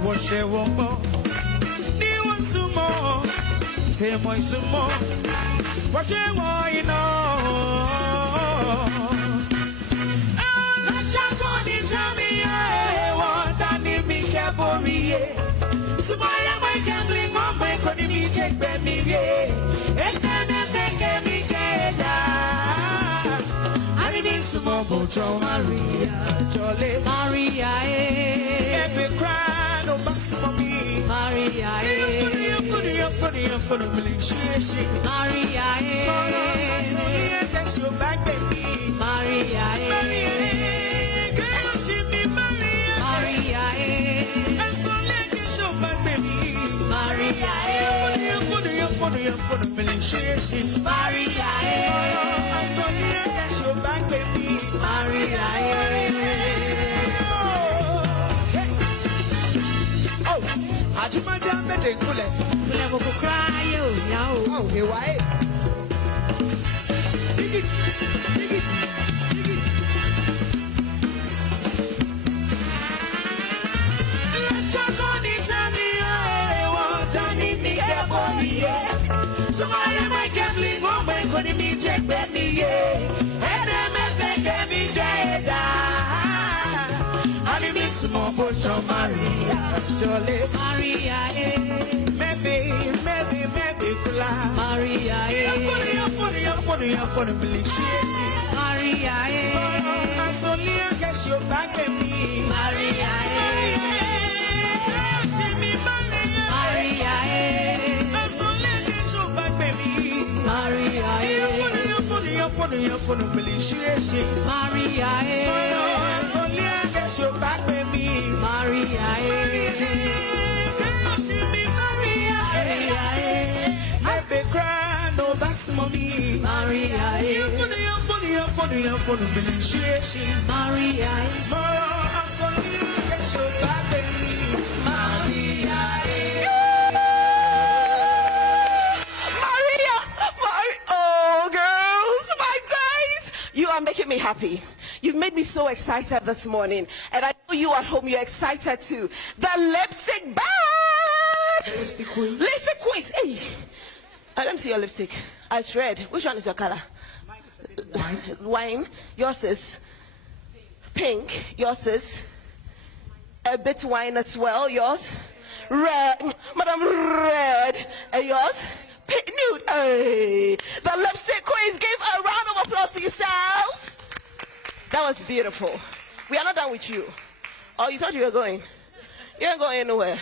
Wote womo, ni wasumo, te moi sumo, wote woi no. Lacha koni chami ye, wata ni mi kabori ye. Sumaya mai gambling on my koni mi take be mi ye. Ekene teke mi keda. Ani mi sumo bocho Maria, Chale Maria every cry no bus for me, Maria for the million shakes, Maria that's your back baby, Maria girl she me Maria and so let me show back baby, Maria for the million shakes, Maria and so let me show back baby, Maria Ajumanja mete kule moko cry yo oh he why dig it Chakoni chami wa dani mi kabori so I my gambling on my koni mi check baby and me fake mi dead I miss more bocho Maria Chale Maria maybe kula Maria for the militias Maria I saw Leah get you back at me Maria she me Maria I saw Leah get you back at me Maria for the militias Maria I saw Leah get you back with me Maria she me Maria baby cry no bus mommy Maria for the initiation Maria I saw Leah get you back with me Maria oh girls, my days, you are making me happy. You've made me so excited this morning. And I know you at home, you're excited too. The lipstick bag! Lipstick queen. Lipstick queens. Hey! Let me see your lipstick. It's red. Which one is your color? Mine is a bit wine. Wine. Yours is pink. Yours is a bit wine as well. Yours? Red. Madam Red. And yours? Pink nude. Hey! The lipstick queens, give a round of applause to yourselves. That was beautiful. We are not done with you. Oh, you thought you were going? You ain't going anywhere.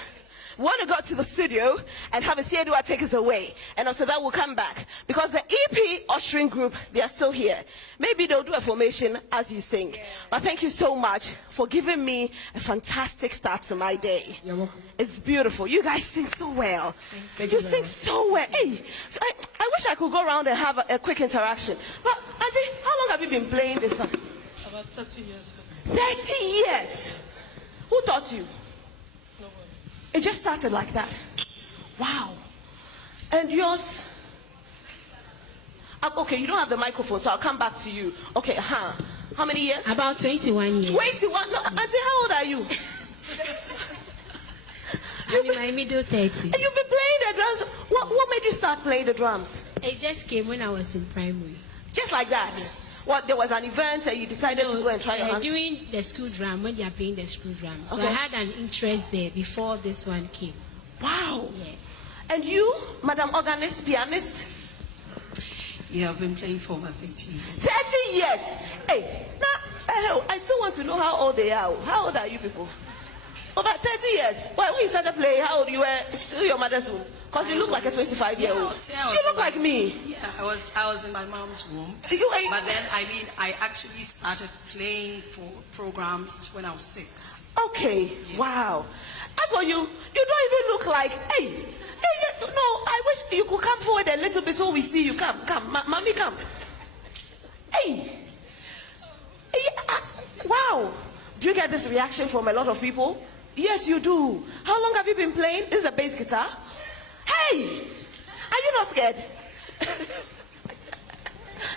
We want to go to the studio and have a Siedua take us away. And also that will come back. Because the EP ushering group, they are still here. Maybe they'll do a formation as you sing. But thank you so much for giving me a fantastic start to my day. You're welcome. It's beautiful. You guys sing so well. Thank you you sing so well. Hey, I wish I could go around and have a quick interaction. But Auntie, how long have you been playing this song? About 30 years. 30 years. Who taught you? Nobody. It just started like that. Wow. And yours? Okay, you don't have the microphone, so I'll come back to you. Okay, how many years? About 21 years. 21? No, Auntie, how old are you? I'm in my middle 30s. And you've been playing the drums. What made you start playing the drums? It just came when I was in primary. Just like that? Yes. What, there was an event and you decided to go and try your hands? During the school drum, when they are playing the school drum. So Okay. I had an interest there before this one came. Wow. Yeah. And you, Madam Organist, pianist? Yeah, I've been playing for over 30 years. 30 years. Hey, now, I still want to know how old they are. How old are you people? Over 30 years. Well, when you started playing, how old you were? Still your mother's womb? Because you look like a 25-year-old. You look like me. Yeah, I was in my mom's womb. But then, I actually started playing for programs when I was 6. Okay, wow. As for you, you don't even look like, hey, no, I wish you could come forward a little bit so we see you. Come, mommy, come. Hey, wow. Do you get this reaction from a lot of people? Yes, you do. How long have you been playing? This is a bass guitar. Hey, are you not scared?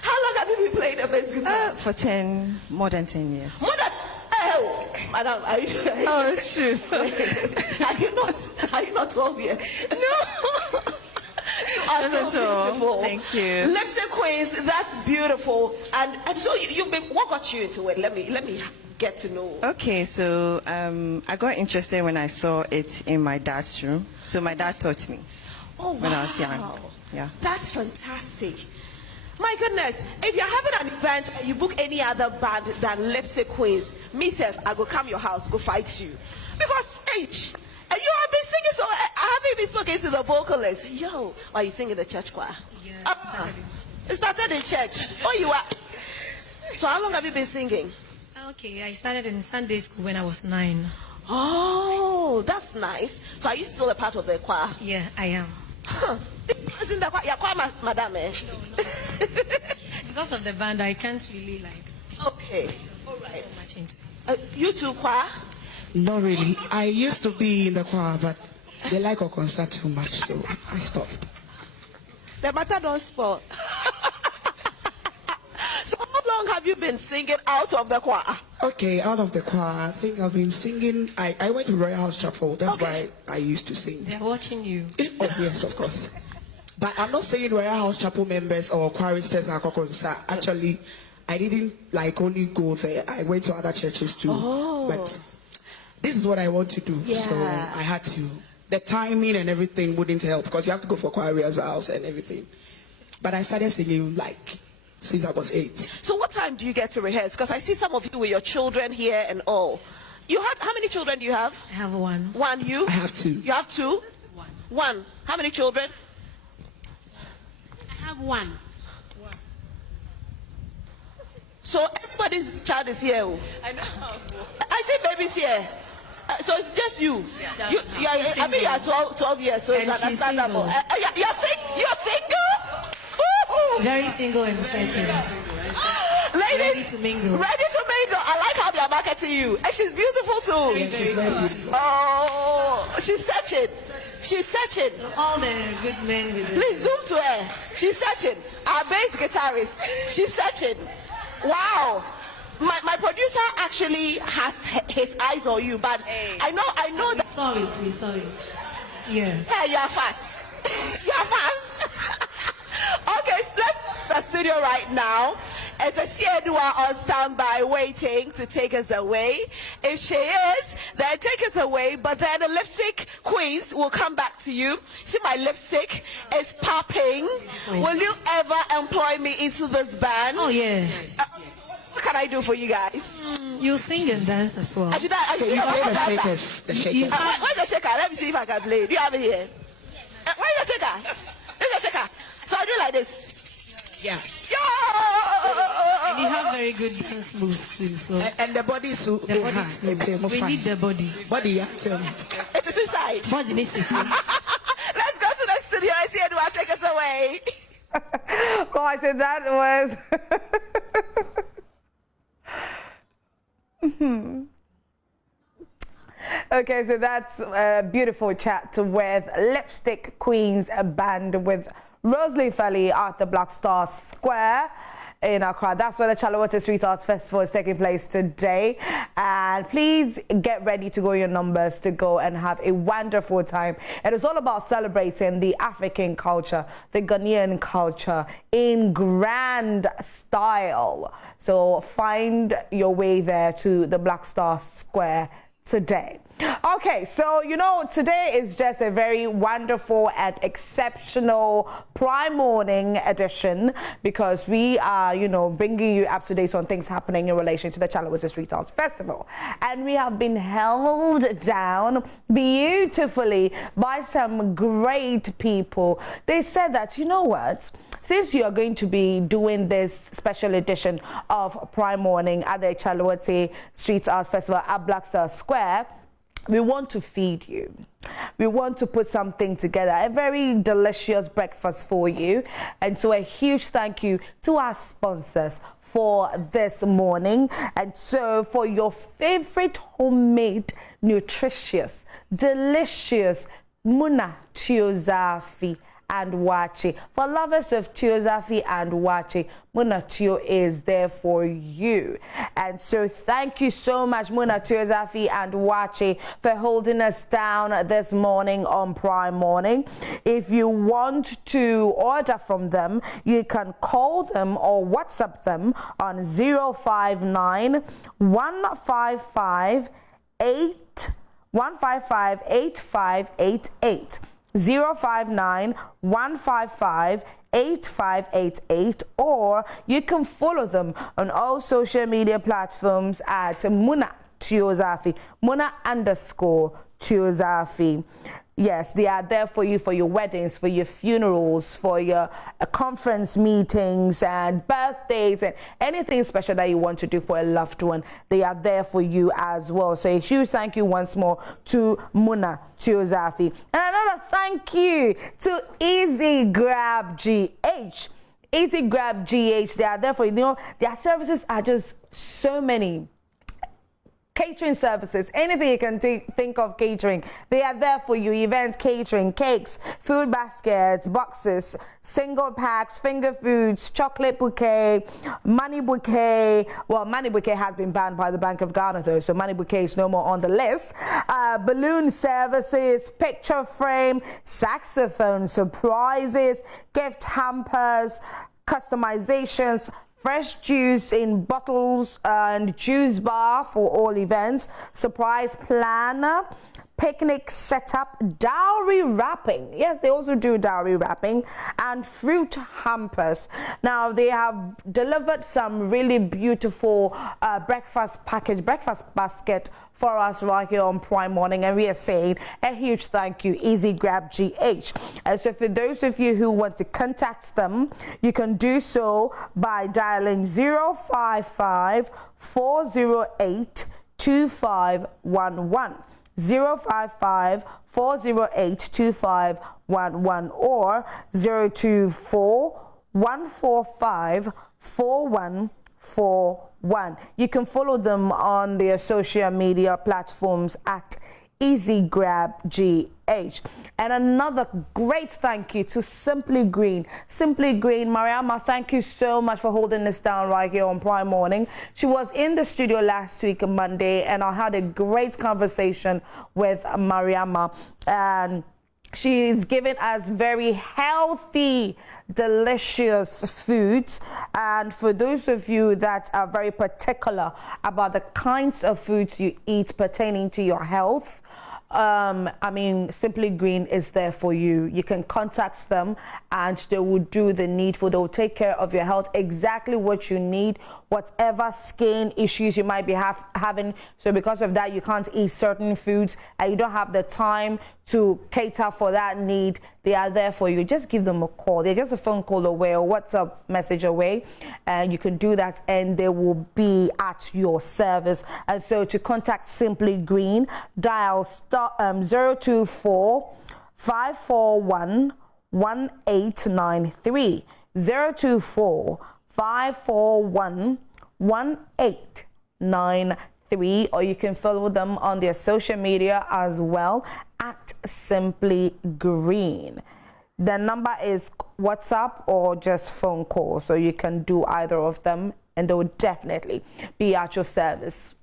How long have you been playing a bass guitar? For more than 10 years. More than, madam, are you? Oh, it's true. Are you not 12 years? No. You are Not so at all. beautiful. Thank you. Lipstick Queens, that's beautiful. And so you've been. What got you into it? Let me get to know. Okay, so I got interested when I saw it in my dad's room. So my dad taught me when I was young. Yeah. That's fantastic. My goodness, if you're having an event and you book any other band than Lipstick Queens, myself, I go come your house, go fight you. Because age. And you have been singing, so I haven't even spoken to the vocalist. Yo, are you singing the church choir? Yeah, it started in church. Oh, you are. So how long have you been singing? Okay, I started in Sunday school when I was 9. Oh, that's nice. So are you still a part of the choir? Yeah, I am. Is in the choir? You're choir, madam, eh? Because of the band, I can't really like. Okay, all right. So much into it. You too, choir? Not really. I used to be in the choir, but they like our concert too much, so I stopped. The matter don't spoil. So how long have you been singing out of the choir? Okay, out of the choir, I think I've been singing. I went to Royal House Chapel. That's why I used to sing. They're watching you. Oh, yes, of course. But I'm not saying Royal House Chapel members or choristers are concerned. Actually, I didn't only go there. I went to other churches too. Oh. But this is what I want to do. Yeah. So I had to. The timing and everything wouldn't help because you have to go for choir rehearsals and everything. But I started singing since I was 8. So what time do you get to rehearse? Because I see some of you with your children here and all. How many children do you have? I have 1. One, you? I have 2. You have 2? 1. How many children? I have 1. So everybody's child is here. I know. I see babies here. So it's just you. I mean, you are 12 years, so And it's she's understandable. single. You're single? Woo-hoo. Very single and searching. Ladies, Ready to mingle. Ready to mingle. I like how they are marketing you. And she's beautiful too. Yeah, she's very beautiful. Oh, she's searching. She's searching. All the good men with Please zoom to her. She's searching. Our bass guitarist. She's searching. Wow. My producer actually has his eyes on you, but I know that. We saw it. Yeah. Hey, you are fast. You are fast. Okay, so let's the studio right now. As I see Edua on standby waiting to take us away. If she is, then take us away. But then the Lipstick Queens will come back to you. See, my lipstick is popping. Will you ever employ me into this band? Oh, yeah. What can I do for you guys? You sing and dance as well. I should Okay, you play the dancer. shakers. The shakers. Where's the shaker? Let me see if I can play. Do you have it here? Where's the shaker? Where's the shaker? So I do like this. Yeah. And you have very good dance moves too. So And the body suit. the body is good. We need the body. Body, yeah, tell me. It is inside. Body needs to sing. Let's go to the studio and see Edward take us away. Well, I said that was. Okay, so that's a beautiful chat with Lipstick Queens, a band with Rosalie Felly at the Black Star Square in Accra. That's where the Chale Wote Street Arts Festival is taking place today. And please get ready to go your numbers to go and have a wonderful time. It is all about celebrating the African culture, the Ghanaian culture in grand style. So find your way there to the Black Star Square today. Okay, so today is just a very wonderful and exceptional prime morning edition because we are bringing you up to date on things happening in relation to the Chale Wote Street Arts Festival, and we have been held down beautifully by some great people. They said that since you are going to be doing this special edition of prime morning at the Chale Wote Street Arts Festival at Black Star Square, we want to feed you. We want to put something together, a very delicious breakfast for you. And so a huge thank you to our sponsors for this morning. And so for your favorite homemade, nutritious, delicious Muna Tiozafi and Wache. For lovers of Tiozafi and Wache, Muna Tio is there for you. And so thank you so much, Muna Tiozafi and Wache, for holding us down this morning on Prime Morning. If you want to order from them, you can call them or WhatsApp them on 059 155 8588. 059 155 8588, or you can follow them on all social media platforms at Muna Tiozafi, Muna_Tiozafi. Yes, they are there for you for your weddings, for your funerals, for your conference meetings and birthdays and anything special that you want to do for a loved one. They are there for you as well. So a huge thank you once more to Muna Tiozafi. And another thank you to Easy Grab GH. Easy Grab GH, they are there for you. Their services are just so many. Catering services, anything you can think of catering, they are there for you. Event catering, cakes, food baskets, boxes, single packs, finger foods, chocolate bouquet, money bouquet. Well, money bouquet has been banned by the Bank of Ghana though, so money bouquet is no more on the list. Balloon services, picture frame, saxophone surprises, gift hampers, customizations, fresh juice in bottles and juice bar for all events, surprise planner, picnic setup, dowry wrapping. Yes, they also do dowry wrapping, and fruit hampers. Now, they have delivered some really beautiful breakfast basket for us right here on Prime Morning, and we are saying a huge thank you, Easy Grab GH. And so for those of you who want to contact them, you can do so by dialing 055 408 2511. 055 408 2511 or 024 145 4141. You can follow them on their social media platforms at Easy Grab GH. And another great thank you to Simply Green. Simply Green, Mariama, thank you so much for holding this down right here on Prime Morning. She was in the studio last week, Monday, and I had a great conversation with Mariama. And she's given us very healthy, delicious foods. And for those of you that are very particular about the kinds of foods you eat pertaining to your health, Simply Green is there for you. You can contact them and they will do the needful. They will take care of your health, exactly what you need, whatever skin issues you might be having. So because of that, you can't eat certain foods and you don't have the time to cater for that need. They are there for you. Just give them a call. They're just a phone call away or WhatsApp message away, and you can do that and they will be at your service. And so to contact Simply Green, dial 024 541 1893. 024 541 1893, or you can follow them on their social media as well at Simply Green. The number is WhatsApp or just phone call, so you can do either of them and they will definitely be at your service.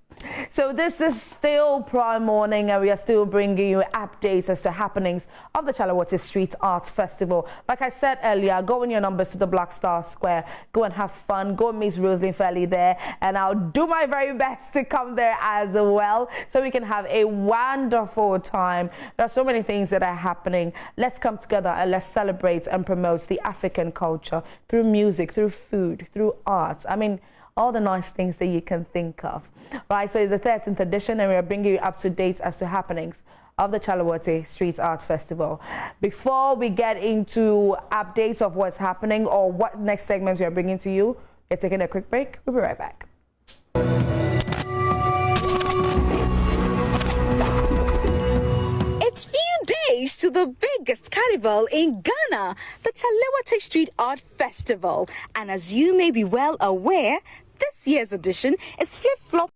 So this is still Prime Morning and we are still bringing you updates as to happenings of the Wote Street Arts Festival. Like I said earlier, go in your numbers to the Black Star Square, go and have fun, go and meet Rosalie Fairley there, and I'll do my very best to come there as well so we can have a wonderful time. There are so many things that are happening. Let's come together and let's celebrate and promote the African culture through music, through food, through arts. I mean, all the nice things that you can think of. Right, so it's the 13th edition and we are bringing you up to date as to happenings of the Wote Street Art Festival. Before we get into updates of what's happening or what next segments we are bringing to you, we're taking a quick break. We'll be right back. It's few days to the biggest carnival in Ghana, the Wote Street Art Festival. And as you may be well aware, this year's edition is flip-flop